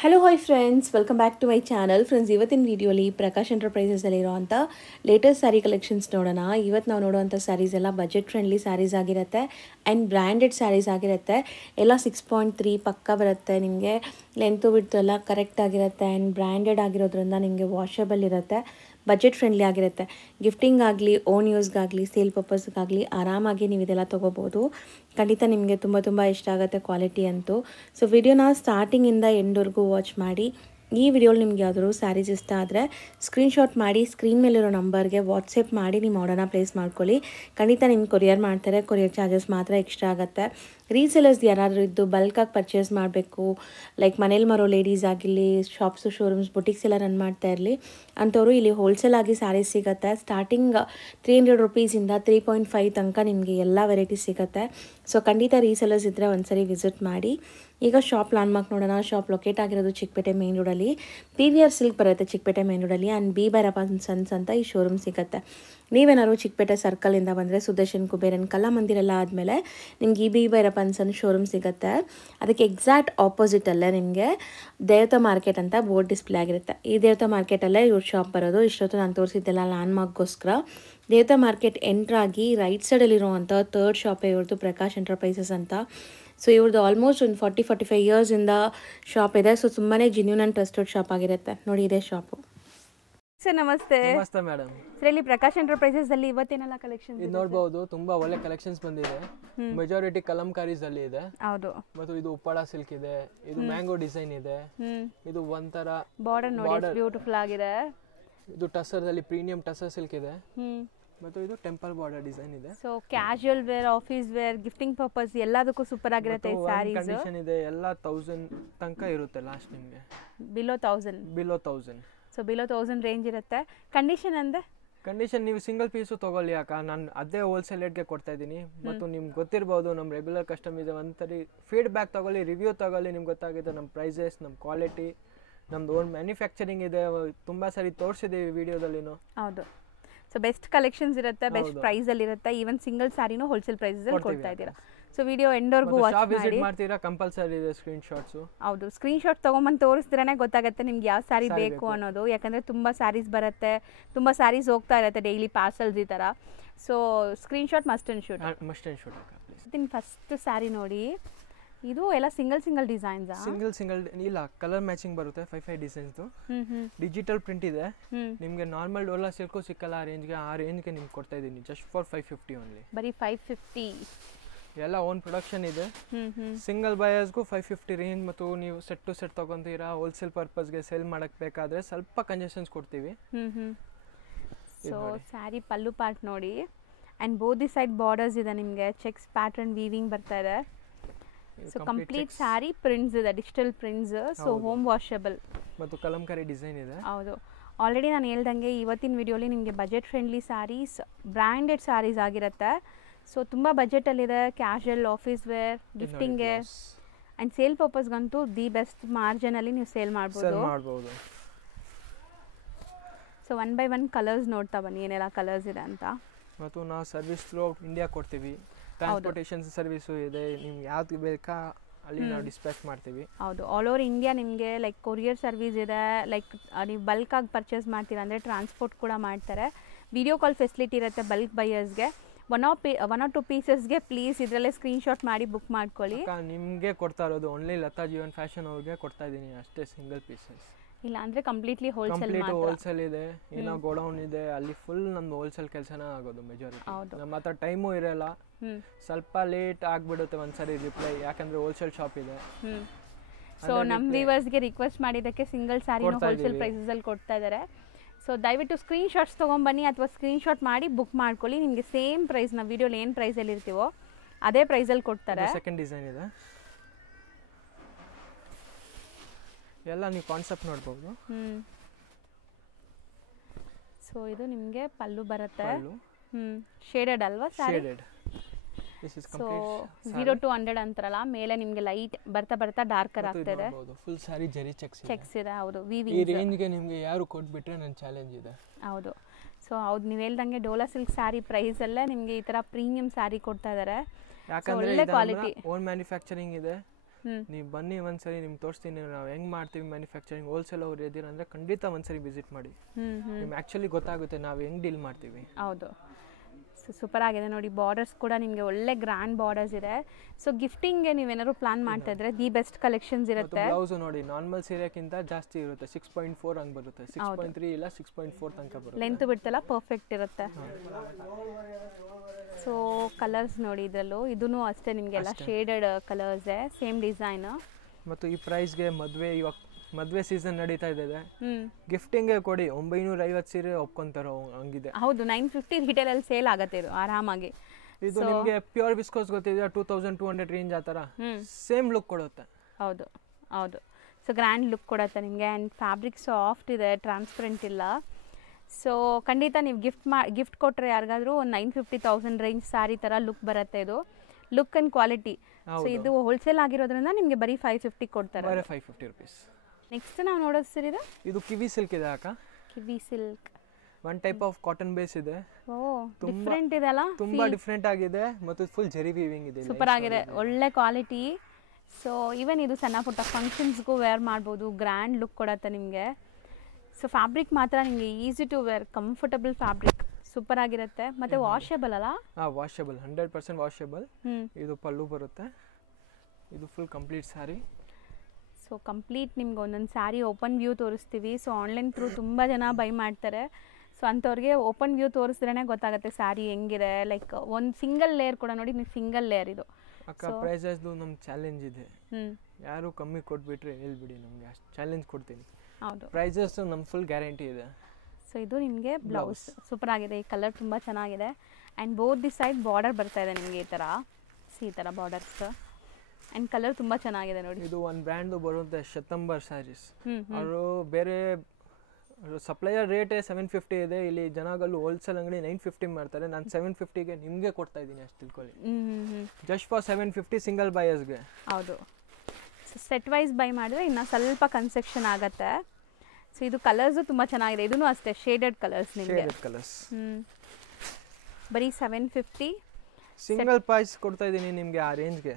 Hello hi friends, welcome back to my channel. Friends, ಇವತ್ತಿನ ವಿಡಿಯೋಲಿ ಪ್ರಕಾಶ್ ಎಂಟರ್ಪ್ರೈಸಸಲ್ಲಿರುವಂಥ ಲೇಟೆಸ್ಟ್ ಸ್ಯಾರಿ ಕಲೆಕ್ಷನ್ಸ್ ನೋಡೋಣ. ಇವತ್ತು ನಾವು ನೋಡುವಂಥ ಸ್ಯಾರೀಸ್ ಎಲ್ಲ ಬಜೆಟ್ ಫ್ರೆಂಡ್ಲಿ ಸ್ಯಾರೀಸ್ ಆಗಿರುತ್ತೆ ಆ್ಯಂಡ್ ಬ್ರ್ಯಾಂಡೆಡ್ ಸ್ಯಾರೀಸ್ ಆಗಿರುತ್ತೆ. ಎಲ್ಲ 6.3 ಪಕ್ಕ ಬರುತ್ತೆ. ನಿಮಗೆ ಲೆಂತು ವಿಡ್ತು ಎಲ್ಲ ಕರೆಕ್ಟ್ ಆಗಿರುತ್ತೆ ಆ್ಯಂಡ್ ಬ್ರ್ಯಾಂಡೆಡ್ ಆಗಿರೋದ್ರಿಂದ ನಿಮಗೆ ವಾಷಬಲ್ ಇರುತ್ತೆ, ಬಜೆಟ್ ಫ್ರೆಂಡ್ಲಿ ಆಗಿರುತ್ತೆ. ಗಿಫ್ಟಿಂಗ್ ಆಗಲಿ, ಓನ್ ಯೂಸ್ಗಾಗಲಿ, ಸೇಲ್ ಪರ್ಪಸ್ಗಾಗಲಿ ಆರಾಮಾಗಿ ನೀವು ಇದೆಲ್ಲ ತೊಗೋಬೋದು. ಖಂಡಿತ ನಿಮಗೆ ತುಂಬ ಇಷ್ಟ ಆಗುತ್ತೆ ಕ್ವಾಲಿಟಿ ಅಂತೂ. ಸೊ ವಿಡಿಯೋನ ಸ್ಟಾರ್ಟಿಂಗಿಂದ ಎಂಡ್ವರೆಗೂ ವಾಚ್ ಮಾಡಿ. ಈ ವಿಡಿಯೋಲಿ ನಿಮ್ಗೆ ಯಾವ್ದಾದ್ರು ಸ್ಯಾರೀಸ್ ಇಷ್ಟ ಆದರೆ ಸ್ಕ್ರೀನ್ಶಾಟ್ ಮಾಡಿ ಸ್ಕ್ರೀನ್ ಮೇಲಿರೋ ನಂಬರ್ಗೆ ವಾಟ್ಸಪ್ ಮಾಡಿ ನಿಮ್ಮ ಆರ್ಡರ್ನ ಪ್ಲೇಸ್ ಮಾಡ್ಕೊಳ್ಳಿ. ಖಂಡಿತ ನಿಮ್ಗೆ ಕೊರಿಯರ್ ಮಾಡ್ತಾರೆ. ಕೊರಿಯರ್ ಚಾರ್ಜಸ್ ಮಾತ್ರ ಎಕ್ಸ್ಟ್ರಾ ಆಗುತ್ತೆ. ರೀಸೇಲರ್ಸ್ ಯಾರಾದರೂ ಇದ್ದು ಬಲ್ಕಾಗಿ ಪರ್ಚೇಸ್ ಮಾಡಬೇಕು, ಲೈಕ್ ಮನೇಲಿ ಮಾರೋ ಲೇಡೀಸ್ ಆಗಿರಲಿ, ಶಾಪ್ಸು, ಶೋರೂಮ್ಸ್, ಬುಟಿಕ್ಸ್ ಎಲ್ಲ ರನ್ ಮಾಡ್ತಾ ಇರಲಿ ಅಂಥವ್ರು ಇಲ್ಲಿ ಹೋಲ್ಸೇಲ್ ಆಗಿ ಸ್ಯಾರೀಸ್ ಸಿಗುತ್ತೆ. ಸ್ಟಾರ್ಟಿಂಗ್ 300 ರುಪೀಸಿಂದ 3.5 ತನಕ ನಿಮಗೆ ಎಲ್ಲ ವೆರೈಟೀಸ್ ಸಿಗುತ್ತೆ. ಸೊ ಖಂಡಿತ ರೀಸೇಲರ್ಸ್ ಇದ್ದರೆ ಒಂದ್ಸರಿ ವಿಸಿಟ್ ಮಾಡಿ. ಈಗ ಶಾಪ್ ಲ್ಯಾಂಡ್ಮಾರ್ಕ್ ನೋಡೋಣ. ಶಾಪ್ ಲೊಕೇಟ್ ಆಗಿರೋದು ಚಿಕ್ಕಪೇಟೆ ಮೇನ್ ರೋಡಲ್ಲಿ. PVR ಸಿಲ್ಕ್ ಬರುತ್ತೆ ಚಿಕ್ಕಪೇಟೆ ಮೇನ್ ರೋಡಲ್ಲಿ. ಆ್ಯಂಡ್ ಬಿ ಭೈರಪ್ಪ ಸನ್ಸ್ ಅಂತ ಈ ಶೋರೂಮ್ ಸಿಗುತ್ತೆ. ನೀವೇನಾದ್ರು ಚಿಕ್ಕಪೇಟೆ ಸರ್ಕಲಿಂದ ಬಂದರೆ ಸುದರ್ಶನ್ ಕುಬೇರನ್ ಕಲಾಮಂದಿರ ಎಲ್ಲ ಆದಮೇಲೆ ನಿಮ್ಗೆ ಈ ಬಿ ಭೈರಪ್ಪ ಸನ್ ಶೋರೂಮ್ ಸಿಗುತ್ತೆ. ಅದಕ್ಕೆ ಎಕ್ಸಾಕ್ಟ್ ಆಪೋಸಿಟಲ್ಲೇ ನಿಮಗೆ ದೇವತಾ ಮಾರ್ಕೆಟ್ ಅಂತ ಬೋರ್ಡ್ ಡಿಸ್ಪ್ಲೇ ಆಗಿರುತ್ತೆ. ಈ ದೇವತಾ ಮಾರ್ಕೆಟಲ್ಲೇ ಇವ್ರ ಶಾಪ್ ಬರೋದು. ಇಷ್ಟೊತ್ತು ನಾನು ತೋರಿಸಿದ್ದೆಲ್ಲ ಲ್ಯಾಂಡ್ಮಾರ್ಕ್ಗೋಸ್ಕರ. ದೇವತಾ ಮಾರ್ಕೆಟ್ ಎಂಟ್ರಾಗಿ ರೈಟ್ ಸೈಡಲ್ಲಿರುವಂಥ ಥರ್ಡ್ ಶಾಪೇ ಇವ್ರದ್ದು, ಪ್ರಕಾಶ್ ಎಂಟರ್ಪ್ರೈಸಸ್ ಅಂತ. ಸೊ ಇವ್ರದ್ದು ಆಲ್ಮೋಸ್ಟ್ ಒಂದು 40-45 ಇಯರ್ಸಿಂದ ಶಾಪ್ ಇದೆ. ಸೊ ತುಂಬಾ ಜೆನ್ಯೂನ್ ಆ್ಯಂಡ್ ಟ್ರಸ್ಟೆಡ್ ಶಾಪ್ ಆಗಿರುತ್ತೆ. ನೋಡಿ, ಇದೇ ಶಾಪು. ಸರ್ ನಮಸ್ತೆ. ನಮಸ್ತೆ ಮೇಡಮ್. ಸರ್, ಇಲ್ಲಿ ಪ್ರಕಾಶ್ ಎಂಟರ್ಪ್ರೈಸಸ್ ಅಲ್ಲಿ ಇವತ್ತೇನೆಲ್ಲ ಕಲೆಕ್ಷನ್ ಇದು ನೋಡಬಹುದು, ತುಂಬಾ ಒಳ್ಳೆ ಕಲೆಕ್ಷನ್ಸ್ ಬಂದಿದೆ. ಮೆಜಾರಿಟಿ ಕಲಂಕಾರೀಸ್ ಅಲ್ಲಿ ಇದೆ. ಹೌದು. ಮತ್ತು ಇದು ಉಪ್ಪಾಡ ಸಿಲ್ಕ್ ಇದೆ, ಇದು ಮ್ಯಾಂಗೋ ಡಿಸೈನ್ ಇದೆ, ಇದು ಒಂಥರ ಬಾರ್ಡರ್ ನೋಡಿ ಬ್ಯೂಟಿಫುಲ್ ಆಗಿದೆ. ಇದು ಟಸರ್ ಅಲ್ಲಿ ಪ್ರೀಮಿಯಂ ಟಸರ್ ಸಿಲ್ಕ್ ಇದೆ. ಮತ್ತು ಇದು ಟೆಂಪಲ್ ಬಾರ್ಡರ್ ಡಿಸೈನ್ ಇದೆ. So casual wear, office wear, gifting purpose ಎಲ್ಲದಕ್ಕೂ ಸೂಪರ್ ಆಗಿರುತ್ತೆ ಈ ಸ್ಯಾರೀಸ್. ಕಂಡೀಷನ್ ಇದೆ, ಎಲ್ಲ 1000 ತನಕ ಇರುತ್ತೆ ಲಾಸ್ಟ್ ನಿಮಗೆ. ಬಿಲೋ 1000. ಸೊ ಬಿಲೋ 1000 ರೇಂಜ್ ಇರುತ್ತೆ. ಕಂಡೀಷನ್ ಅಂದ್ರೆ ಕಂಡೀಷನ್ ನೀವು ಸಿಂಗಲ್ ಪೀಸು ತಗೊಳ್ಳಿ. ನಾನು ಅದೇ ಹೋಲ್ಸೇಲ್ ರೇಟ್ಗೆ ಕೊಡ್ತಾ ಇದ್ದೀನಿ. ಮತ್ತು ನಿಮ್ಗೆ ಗೊತ್ತಿರ್ಬೋದು, ನಮ್ಮ ರೆಗ್ಯುಲರ್ ಕಸ್ಟಮರ್ ಒಂದ್ಸರಿ ಫೀಡ್ಬ್ಯಾಕ್ ತಗೊಳ್ಳಿ, ರಿವ್ಯೂ ತಗೊಳ್ಳಿ, ನಿಮ್ಗೆ ಗೊತ್ತಾಗುತ್ತೆ ನಮ್ಮ ಪ್ರೈಸಸ್, ನಮ್ಮ ಕ್ವಾಲಿಟಿ, ನಮ್ದು ಓನ್ ಮ್ಯಾನುಫ್ಯಾಕ್ಚರಿಂಗ್ ಇದೆ. ತುಂಬ ಸರಿ ತೋರಿಸಿದ್ದೀವಿ ವಿಡಿಯೋದಲ್ಲಿನೂ. ಹೌದು. ಸೊ ಬೆಸ್ಟ್ ಕಲೆಕ್ಷನ್ಸ್ ಇರುತ್ತೆ, ಬೆಸ್ಟ್ ಪ್ರೈಸ್ ಅಲ್ಲಿ ಇರುತ್ತೆ. ಈವನ್ ಸಿಂಗಲ್ ಸ್ಯಾರಿನೂ ಹೋಲ್ಸೇಲ್ ಪ್ರೈಸಸ್ ಅಲ್ಲಿ ಕೊಡ್ತಾ ಇದ್ದೀರಾ. ಸೊ ವಿಡಿಯೋ ಎಂಡ್ವರೆಗೂ ವಾಚ್ ಮಾಡಿ. ಮಾಡ್ತೀರಾ ಕಂಪಲ್ಸರಿ ಇದೆ ಸ್ಕ್ರೀನ್ ಶಾಟ್ಸ್. ಹೌದು, ಸ್ಕ್ರೀನ್ ಶಾಟ್ ತಗೊಂಬಂದು ತೋರಿಸಿದ್ರೇ ಗೊತ್ತಾಗುತ್ತೆ ನಿಮ್ಗೆ ಯಾವ ಸ್ಯಾರಿ ಬೇಕು ಅನ್ನೋದು. ಯಾಕಂದ್ರೆ ತುಂಬಾ ಸ್ಯಾರೀಸ್ ಬರುತ್ತೆ, ತುಂಬಾ ಸ್ಯಾರೀಸ್ ಹೋಗ್ತಾ ಇರುತ್ತೆ ಡೈಲಿ ಪಾರ್ಸಲ್ಸ್ ಈ ತರ. So screen shot must and shoot. First sari ನೋಡಿ, ಇದು ಎಲ್ಲ ಸಿಂಗಲ್ ಡಿಸೈನ್ಸ್. ಸಿಂಗಲ್ ಇಲ್ಲ, ಕಲರ್ ಮ್ಯಾಚಿಂಗ್ ಬರುತ್ತೆ. 5 ಡಿಸೈನ್ಸ್ ಡಿಜಿಟಲ್ ಪ್ರಿಂಟ್ ಇದೆ. ನಿಮಗೆ ನಾರ್ಮಲ್ ಡೋಲಾ ಸಿಲ್ಕು ಸಿಕ್ಕಲ್ಲ ಆ ರೇಂಜ್ಗೆ ನಿಮ್ಗೆ ಕೊಡ್ತಾ ಇದ್ದೀನಿ. Just for 550 only. ಬರೀ 550. ಎಲ್ಲ ಓನ್ ಪ್ರೊಡಕ್ಷನ್ ಇದೆ. ಸಿಂಗಲ್ ಬಯರ್ಸ್ಗೂ 550 ರೇಂಜ್. ಮತ್ತು ನೀವು ಸೆಟ್ ಟು ಸೆಟ್ ತಗೊಂತೀರಾ, ಹೋಲ್ಸೇಲ್ ಪರ್ಪಸ್ಗೆ ಸೇಲ್ ಮಾಡಕ್ ಬೇಕಾದ್ರೆ ಸ್ವಲ್ಪ ಕನ್ಸೆಷನ್ಸ್ ಕೊಡ್ತೀವಿ. ಸೊ ಸ್ಯಾರಿ ಪಲ್ಲು ಪಾರ್ಟ್ ನೋಡಿ, and both the side borders ಇದೆ. ನಿಮಗೆ ಚೆಕ್ಸ್ ಪ್ಯಾಟರ್ನ್ ವೀವಿಂಗ್ ಬರ್ತಾ ಇದೆ. ಸೊ ಕಂಪ್ಲೀಟ್ ಸ್ಯಾರಿ ಪ್ರಿಂಟ್ಸ್ ಇದೆ, digital prints. So home washable ಮತ್ತು ಕಲಂಕಾರಿ ಡಿಸೈನ್ ಇದೆ. ಹೌದು. ಆಲ್ರೆಡಿ ನಾನು ಹೇಳ್ದಂಗೆ ಇವತ್ತಿನ ವಿಡಿಯೋಲಿ ನಿಮಗೆ budget friendly saris, branded saris ಆಗಿರುತ್ತೆ. ಸೊ ತುಂಬ ಬಜೆಟಲ್ಲಿದೆ. ಕ್ಯಾಶುಯಲ್, ಆಫೀಸ್ ವೇರ್, ಗಿಫ್ಟಿಂಗ್ಗೆ ಆ್ಯಂಡ್ ಸೇಲ್ ಪರ್ಪಸ್ಗಂತೂ ದಿ ಬೆಸ್ಟ್ ಮಾರ್ಜಿನಲ್ಲಿ ನೀವು ಸೇಲ್ ಮಾಡ್ಬೋದು. ಸೊ 1 by 1 ಕಲರ್ಸ್ ನೋಡ್ತಾ ಬನ್ನಿ, ಏನೆಲ್ಲ ಕಲರ್ಸ್ ಇದೆ ಅಂತ. ಮತ್ತು ನಾವು ಸರ್ವಿಸ್ ಥ್ರೂ ಇಂಡಿಯಾ ಕೊಡ್ತೀವಿ. ಟ್ರಾನ್ಸ್ಪೋರ್ಟೇಷನ್ ಸರ್ವಿಸು ಇದೆ. ನಿಮ್ಗೆ ಯಾವ್ದು ಬೇಕಾ ಅಲ್ಲಿ ನಾವು ಡಿಸ್ಪ್ಯಾಚ್ ಮಾಡ್ತೀವಿ. ಹೌದು, ಆಲ್ ಓವರ್ ಇಂಡಿಯಾ ನಿಮಗೆ ಲೈಕ್ ಕೊರಿಯರ್ ಸರ್ವಿಸ್ ಇದೆ. ಲೈಕ್ ನೀವು ಬಲ್ಕಾಗಿ ಪರ್ಚೇಸ್ ಮಾಡ್ತೀರಾ ಅಂದರೆ ಟ್ರಾನ್ಸ್ಪೋರ್ಟ್ ಕೂಡ ಮಾಡ್ತಾರೆ. ವಿಡಿಯೋ ಕಾಲ್ ಫೆಸಿಲಿಟಿ ಇರುತ್ತೆ ಬಲ್ಕ್ ಬೈಯರ್ಸ್ಗೆ. 1 or 2 ಪೀಸಸ್ಗೆ ಪ್ಲೀಸ್ ಇದರಲ್ಲೇ ಸ್ಕ್ರೀನ್ಶಾಟ್ ಮಾಡಿ ಬುಕ್ ಮಾಡ್ಕೊಳ್ಳಿ. ನಿಮಗೆ ಕೊಡ್ತಾ ಇರೋದು ಓನ್ಲಿ ಲತಾ ಜೀವನ್ ಫ್ಯಾಷನ್ ಅವ್ರಿಗೆ ಕೊಡ್ತಾ ಇದ್ದೀನಿ ಅಷ್ಟೇ, ಸಿಂಗಲ್ ಪೀಸಸ್. ಇಲ್ಲ ಅಂದ್ರೆ ಕಂಪ್ಲೀಟ್ಲಿ ಹೋಲ್ಸೇಲ್ ಇದೆ. ಏನೋ ಗೋಡೌನ್ ಇದೆ, ಅಲ್ಲಿ ಫುಲ್ ನಮ್ದು ಹೋಲ್ಸೇಲ್ ಕೆಲಸನೇ ಆಗೋದು ಮೆಜಾರಿಟಿ. ನಮ್ಮ ಹತ್ರ ಟೈಮು ಇರಲ್ಲ, ಸ್ವಲ್ಪ ಲೇಟ್ ಆಗ್ಬಿಡುತ್ತೆ ಒಂದ್ಸರಿ ರಿಪ್ಲೈ, ಯಾಕಂದ್ರೆ ಹೋಲ್ಸೇಲ್ ಶಾಪ್ ಇದೆ. ಸೊ ನಮ್ಮ ವ್ಯೂವರ್ಸ್ಗೆ ರಿಕ್ವೆಸ್ಟ್ ಮಾಡಿದ್ದಕ್ಕೆ ಸಿಂಗಲ್ ಸ್ಯಾರಿನ ಹೋಲ್ಸೇಲ್ ಪ್ರೈಸಸ್ ಅಲ್ಲಿ ಕೊಡ್ತಾ ಇದ್ದಾರೆ. ಸೊ ದಯವಿಟ್ಟು ಸ್ಕ್ರೀನ್ ಶಾಟ್ಸ್ ತೊಗೊಂಬನ್ನಿ ಅಥವಾ ಸ್ಕ್ರೀನ್ ಶಾಟ್ ಮಾಡಿ ಬುಕ್ ಮಾಡ್ಕೊಳ್ಳಿ. ನಿಮಗೆ ಸೇಮ್ ಪ್ರೈಸ್, ನಾವು ವಿಡಿಯೋಲಿ ಏನು ಪ್ರೈಸಲ್ಲಿ ಇರ್ತೀವೋ ಅದೇ ಪ್ರೈಸಲ್ಲಿ ಕೊಡ್ತಾರೆ. ಸೆಕೆಂಡ್ ಡಿಸೈನ್ ಇದೆ. ಎಲ್ಲ ನೀವು ಕಾನ್ಸೆಪ್ಟ್ ನೋಡ್ಬೋದು. ಸೊ ಇದು ನಿಮಗೆ ಪಲ್ಲು ಬರುತ್ತೆ. ಶೇಡೆಡ್ ಅಲ್ವಾ ಸ್ಯಾರಿ? ಸೊ 0 to 100 ಅಂತಾರಲ್ಲ, ಮೇಲೆ ನಿಮಗೆ ಲೈಟ್ ಬರ್ತಾ ಡಾರ್ಕರ್ ಆಗ್ತಿದೆ. ಫುಲ್ ಸ್ಯಾರಿ ಜರಿ ಚೆಕ್ಸ್ ಇದೆ. ಹೌದು, ಈ ರೇಂಜ್ಗೆ ನಿಮಗೆ ಯಾರು ಕೊಟ್ಬಿಟ್ರೆ ನನ್ನ ಚಾಲೆಂಜ್ ಇದೆ. ಹೌದು. ಸೊ ಹೌದು, ನೀವು ಹೇಳ್ದಂಗೆ ಡೋಲಾ ಸಿಲ್ಕ್ ಸ್ಯಾರಿ ಪ್ರೈಸಲ್ಲೇ ನಿಮಗೆ ಈ ಥರ ಪ್ರೀಮಿಯಂ ಸ್ಯಾರಿ ಕೊಡ್ತಾ ಇದ್ದಾರೆ. ಯಾಕಂದ್ರೆ ಒಳ್ಳೆ ಕ್ವಾಲಿಟಿ, ಓನ್ ಮ್ಯಾನುಫ್ಯಾಕ್ಚರಿಂಗ್ ಇದೆ. ನೀವು ಬನ್ನಿ ಒಂದ್ಸರಿ ನಿಮ್ಗೆ ತೋರಿಸ್ತೀನಿ ನಾವು ಹೆಂಗೆ ಮಾಡ್ತೀವಿ ಮ್ಯಾನುಫ್ಯಾಕ್ಚರಿಂಗ್ ಹೋಲ್ಸೇಲ್ ಅವ್ರು ಇದ್ದೀರ ಅಂದರೆ ಖಂಡಿತ ಒಂದ್ಸರಿ ವಿಸಿಟ್ ಮಾಡಿ. ನಿಮ್ಗೆ ಆ್ಯಕ್ಚುಲಿ ಗೊತ್ತಾಗುತ್ತೆ ನಾವು ಹೆಂಗೆ ಡೀಲ್ ಮಾಡ್ತೀವಿ. ಹೌದು, ಸೂಪರ್ ಆಗಿದೆ ನೋಡಿ. ಬಾರ್ಡರ್ಸ್ ಕೂಡ ನಿಮಗೆ ಒಳ್ಳೆ ಗ್ರ್ಯಾಂಡ್ ಬಾರ್ಡರ್ಸ್ ಇದೆ. ಸೊ ಗಿಫ್ಟಿಂಗ್ಗೆ ನೀವೇನಾದ್ರು ಪ್ಲಾನ್ ಮಾಡ್ತಾ ಇದ್ರೆ ದಿ ಬೆಸ್ಟ್ ಕಲೆಕ್ಷನ್ಸ್ ಇರುತ್ತೆ. ಬ್ಲೌಸ್ ನೋಡಿ ನಾರ್ಮಲ್ ಸೀರೆಗಿಂತ ಜಾಸ್ತಿ ಇರುತ್ತೆ, 6.4 ಹಂಗೆ ಬರುತ್ತೆ, 6.3 ಇಲ್ಲ 6.4 ತನಕ ಬರುತ್ತೆ. ಲೆಂತ್ ಬಿಡ್ತಲ್ಲ ಪರ್ಫೆಕ್ಟ್ ಇರುತ್ತೆ. ಸೊ ಕಲರ್ಸ್ ನೋಡಿ ಇದರಲ್ಲೂ ಇದೂ ಅಷ್ಟೇ ನಿಮಗೆಲ್ಲ ಶೇಡೆಡ್ ಕಲರ್ಸ್ ಸೇಮ್ ಡಿಸೈನ್. ಮತ್ತು ಈ ಪ್ರೈಸ್ಗೆ ಮದುವೆ ಸೀಸನ್ ನಡೀತಾ ಇದೆ, ಗಿಫ್ಟಿಂಗ್ಗೆ ಕೊಡಿ 950 ಸೀರೆ ಒಪ್ಕೊಂತಾರೋ ಹಂಗಿದೆ. ಹೌದು, 950 ರಿಟೇಲ್ ಅಲ್ಲಿ ಸೇಲ್ ಆಗುತ್ತೆ ಇದು ಆರಾಮಾಗಿ. ಇದು ನಿಮಗೆ ಪ್ಯೂರ್ ವಿಸ್ಕೋಸ್ ಗೊತ್ತಿದೆ, 2200 ರೇಂಜ್ ಆ ಥರ ಸೇಮ್ ಲುಕ್ ಕೊಡುತ್ತೆ. ಹೌದು ಹೌದು, ಸೊ ಗ್ರ್ಯಾಂಡ್ ಲುಕ್ ಕೊಡುತ್ತೆ ನಿಮಗೆ. ಆ್ಯಂಡ್ ಫ್ಯಾಬ್ರಿಕ್ ಸಾಫ್ಟ್ ಇದೆ, ಟ್ರಾನ್ಸ್ಪರೆಂಟ್ ಇಲ್ಲ. ಸೊ ಖಂಡಿತ ನೀವು ಗಿಫ್ಟ್ ಕೊಟ್ಟರೆ ಯಾರಿಗಾದ್ರೂ ಒಂದು 950,000 ರೇಂಜ್ ಸ್ಯಾರಿ ಥರ ಲುಕ್ ಬರುತ್ತೆ ಇದು, ಲುಕ್ ಆ್ಯಂಡ್ ಕ್ವಾಲಿಟಿ. ಸೊ ಇದು ಹೋಲ್ಸೇಲ್ ಆಗಿರೋದ್ರಿಂದ ನಿಮಗೆ ಬರೀ 550 ಕೊಡ್ತಾರೆ. 550 ರುಪೀಸ್. ನೆಕ್ಸ್ಟ್ ನಾವು ನೋಡೋದು ಸರ್ ಇದು ಕಿವಿ ಸಿಲ್ಕ್ ಇದೆ ಅಕ್ಕ. Kiwi silk one type of cotton base ಇದೆ. ಓ ಡಿಫರೆಂಟ್ ಇದೆ ಅಲ್ಲ, ತುಂಬಾ ಡಿಫರೆಂಟ್ ಆಗಿದೆ ಮತ್ತು ಫುಲ್ ಜರಿ ವೀವಿಂಗ್ ಇದೆ. ಸೂಪರ್ ಆಗಿದೆ, ಒಳ್ಳೆ ಕ್ವಾಲಿಟಿ. ಸೊ ಈವನ್ ಇದು ಸಣ್ಣ ಪುಟ್ಟ ಫಂಕ್ಷನ್ಸ್ಗೂ ವೇರ್ ಮಾಡ್ಬೋದು, ಗ್ರ್ಯಾಂಡ್ ಲುಕ್ ಕೊಡುತ್ತೆ ನಿಮಗೆ. ಸೊ ಫ್ಯಾಬ್ರಿಕ್ ಮಾತ್ರ ನಿಮಗೆ easy to wear, comfortable fabric, super ಆಗಿರುತ್ತೆ. ಮತ್ತೆ ವಾಷೇಬಲ್ ಅಲ್ಲ? Washable, 100% washable. ಇದು ಪಲ್ಲು ಬರುತ್ತೆ, ಇದು full complete sari. So complete ನಿಮ್ಗೆ ಒಂದೊಂದು ಸ್ಯಾರಿ ಓಪನ್ ವ್ಯೂ ತೋರಿಸ್ತೀವಿ. ಸೊ ಆನ್ಲೈನ್ ಥ್ರೂ ತುಂಬ ಜನ ಬೈ ಮಾಡ್ತಾರೆ. ಸೊ ಅಂಥವ್ರಿಗೆ ಓಪನ್ ವ್ಯೂ ತೋರಿಸಿದ್ರೇ ಗೊತ್ತಾಗುತ್ತೆ ಸ್ಯಾರಿ ಹೆಂಗಿದೆ. ಲೈಕ್ ಒಂದು ಸಿಂಗಲ್ ಲೇಯರ್ ಕೂಡ ನೋಡಿ, ನೀವು ಸಿಂಗಲ್ ಲೇಯರ್ ಇದು. ಅಕ್ಕ ಪ್ರೈಸಸ್ದು ನಮ್ಮ ಚಾಲೆಂಜ್ ಇದೆ, ಯಾರು ಕಮ್ಮಿ ಕೊಟ್ಬಿಟ್ರೆ ಹೇಳ್ಬಿಡಿ, ನಮಗೆ ಅಷ್ಟು ಚಾಲೆಂಜ್ ಕೊಡ್ತೀನಿ. ಹೌದು, ಪ್ರೈಸಸ್ ನಮ್ಮ ಫುಲ್ ಗ್ಯಾರಂಟಿ ಇದೆ. ಸೊ ಇದು ನಿಮಗೆ ಬ್ಲೌಸ್ ಸೂಪರ್ ಆಗಿದೆ, ಈ ಕಲರ್ ತುಂಬ ಚೆನ್ನಾಗಿದೆ. And both the side border ಬರ್ತಾ ಇದೆ ನಿಮಗೆ ಈ ಥರ, ಈ ಥರ ಬಾರ್ಡರ್ಸ್. ಆ್ಯಂಡ್ ಕಲರ್ ತುಂಬ ಚೆನ್ನಾಗಿದೆ ನೋಡಿ. ಇದು ಒಂದು ಬ್ರ್ಯಾಂಡ್ದು ಬರುತ್ತೆ, ಶತಂಬರ್ ಸ್ಯಾರೀಸ್. ಅವರು ಬೇರೆ ಸಪ್ಲೈಯರ್ ರೇಟೇ 750 ಇದೆ, ಇಲ್ಲಿ ಜನಗಳು ಹೋಲ್ಸೇಲ್ ಅಂಗಡಿ 950 ಮಾಡ್ತಾರೆ. ನಾನು 750ಗೆ ನಿಮಗೆ ಕೊಡ್ತಾ ಇದ್ದೀನಿ, ಅಷ್ಟು ತಿಳ್ಕೊಳ್ಳಿ. ಜಸ್ಟ್ ಫಾರ್ 750 ಸಿಂಗಲ್ ಬೈಯರ್ಸ್ಗೆ. ಹೌದು, ಸೆಟ್ ವೈಸ್ ಬೈ ಮಾಡಿದ್ರೆ ಇನ್ನು ಸ್ವಲ್ಪ ಕನ್ಸೆಕ್ಷನ್ ಆಗುತ್ತೆ. ಸೊ ಇದು ಕಲರ್ಸು ತುಂಬ ಚೆನ್ನಾಗಿದೆ, ಇದೂ ಅಷ್ಟೇ ಶೇಡೆಡ್ ಕಲರ್ಸ್ ನಿಮಗೆ. ಕಲರ್ಸ್ ಬರೀ 750 ಸಿಂಗಲ್ ಪ್ರೈಸ್ ಕೊಡ್ತಾ ಇದ್ದೀನಿ ನಿಮಗೆ ಆ ರೇಂಜ್ಗೆ.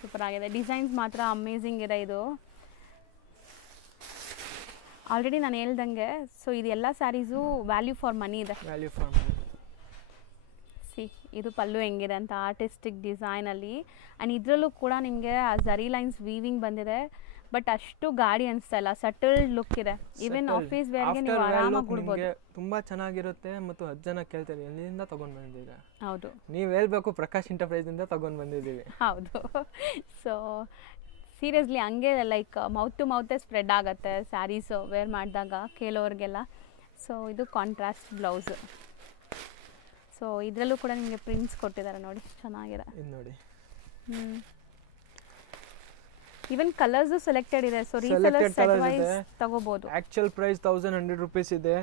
ಸೂಪರ್ ಆಗಿದೆ, ಡಿಸೈನ್ಸ್ ಮಾತ್ರ ಅಮೇಝಿಂಗ್ ಇದೆ. ಇದು ಆಲ್ರೆಡಿ ನಾನು ಹೇಳ್ದಂಗೆ, ಸೊ ಇದು ಎಲ್ಲ ಸ್ಯಾರೀಸು ವ್ಯಾಲ್ಯೂ ಫಾರ್ ಮನಿ ಇದೆ. Value for money. ಸಿ ಇದು ಪಲ್ಲು ಹೆಂಗಿದೆ ಅಂತ ಆರ್ಟಿಸ್ಟಿಕ್ ಡಿಸೈನಲ್ಲಿ. ಆ್ಯಂಡ್ ಇದರಲ್ಲೂ ಕೂಡ ನಿಮಗೆ ಆ ಝರಿ ಲೈನ್ಸ್ ವೀವಿಂಗ್ ಬಂದಿದೆ, ಬಟ್ ಅಷ್ಟು ಗಾಡಿ ಅನಿಸ್ತಾ ಇಲ್ಲ, ಸಟಲ್ ಲುಕ್ ಇದೆ. ಈವನ್ ಆಫೀಸ್ ವೇರ್ಗೆ ನೀವು ಆರಾಮಾಗಿ ಉಡ್ಬೋದು. ತುಂಬಾ ಚೆನ್ನಾಗಿರುತ್ತೆ. ಮತ್ತು 10 ಜನ ಕೇಳ್ತಾರೆ ಎಲ್ಲಿಂದ ತಗೊಂಡು ಬಂದಿದ್ದೀರಾ. ಹೌದು, ನೀವು ಹೇಳ್ಬೇಕು ಪ್ರಕಾಶ್ ಎಂಟರ್ಪ್ರೈಸ್ ಇಂದ ತಗೊಂಡು ಬಂದಿದ್ದೀವಿ. ಹೌದು. ಸೊ ಸೀರಿಯಸ್ಲಿ ಹಂಗೆ ಲೈಕ್ ಮೌತ್ ಟು ಮೌತೇ ಸ್ಪ್ರೆಡ್ ಆಗುತ್ತೆ ಸ್ಯಾರೀಸ್ ವೇರ್ ಮಾಡಿದಾಗ ಕೇಳೋರಿಗೆಲ್ಲ. ಸೊ ಇದು ಕಾಂಟ್ರಾಸ್ಟ್ ಬ್ಲೌಸ್. ಸೊ ಇದರಲ್ಲೂ ಕೂಡ ನಿಮಗೆ ಪ್ರಿಂಟ್ಸ್ ಕೊಟ್ಟಿದ್ದಾರೆ ನೋಡಿ, ಚೆನ್ನಾಗಿದೆ ನೋಡಿ. ಈವನ್ ಕಲರ್ಸು ಸೆಲೆಕ್ಟೆಡ್ ಇದೆ. ಸೊ ರೀಸೆಲರ್ ಸೆಟ್ ವೈಸ್ ತಗೋಬಹುದು. ಆಕ್ಚುಯಲ್ ಪ್ರೈಸ್ 1100 ರೂಪೀಸ್ ಇದೆ.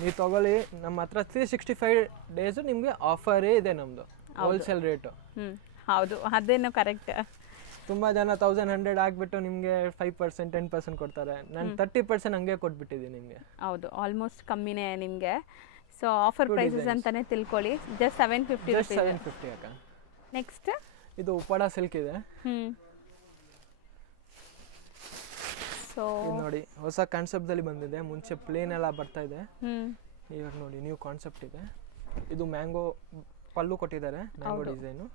ನೀವು ತಗೊಳ್ಳಿ, ನಮ್ಮ ಹತ್ರ 365 ಡೇಸ್ ನಿಮಗೆ ಆಫರೇ ಇದೆ ನಮ್ಮದು, ಹೋಲ್ಸೇಲ್ ರೇಟು. ಹೌದು, ಅದೇನು ಕರೆಕ್ಟ್. ತುಂಬ ಜನ 1100 ಆಗಿಬಿಟ್ಟು ನಿಮಗೆ 5% 10% ಕೊಡ್ತಾರೆ. ನಾನು 30% ಹಂಗೆ ಕೊಟ್ಬಿಟ್ಟಿದ್ದೀನಿ ನಿಮಗೆ. ಹೌದು, ಆಲ್ಮೋಸ್ಟ್ ಕಮ್ಮಿನೇ ನಿಮಗೆ. ಸೊ ಆಫರ್ ಪ್ರೈಸಸ್ ಅಂತಾನೆ ತಿಳ್ಕೊಳ್ಳಿ. Just 750 rupees. 750 ಅಕ್ಕ. ನೆಕ್ಸ್ಟ್ ಇದು ಉಪ್ಪಾಡ ಸಿಲ್ಕ್ ಇದೆ. ಸೊ ನೋಡಿ ಹೊಸ ಕಾನ್ಸೆಪ್ಟ್ ಅಲ್ಲಿ ಬಂದಿದೆ. ಮುಂಚೆ ಪ್ಲೇನ್ ಎಲ್ಲ ಬರ್ತಾ ಇದೆ, ಇವಾಗ ನೋಡಿ ನ್ಯೂ ಕಾನ್ಸೆಪ್ಟ್ ಇದೆ. ಇದು ಮ್ಯಾಂಗೋ ಪಲ್ಲು ಕೊಟ್ಟಿದ್ದಾರೆ, ಮ್ಯಾಂಗೋ ಡಿಸೈನು.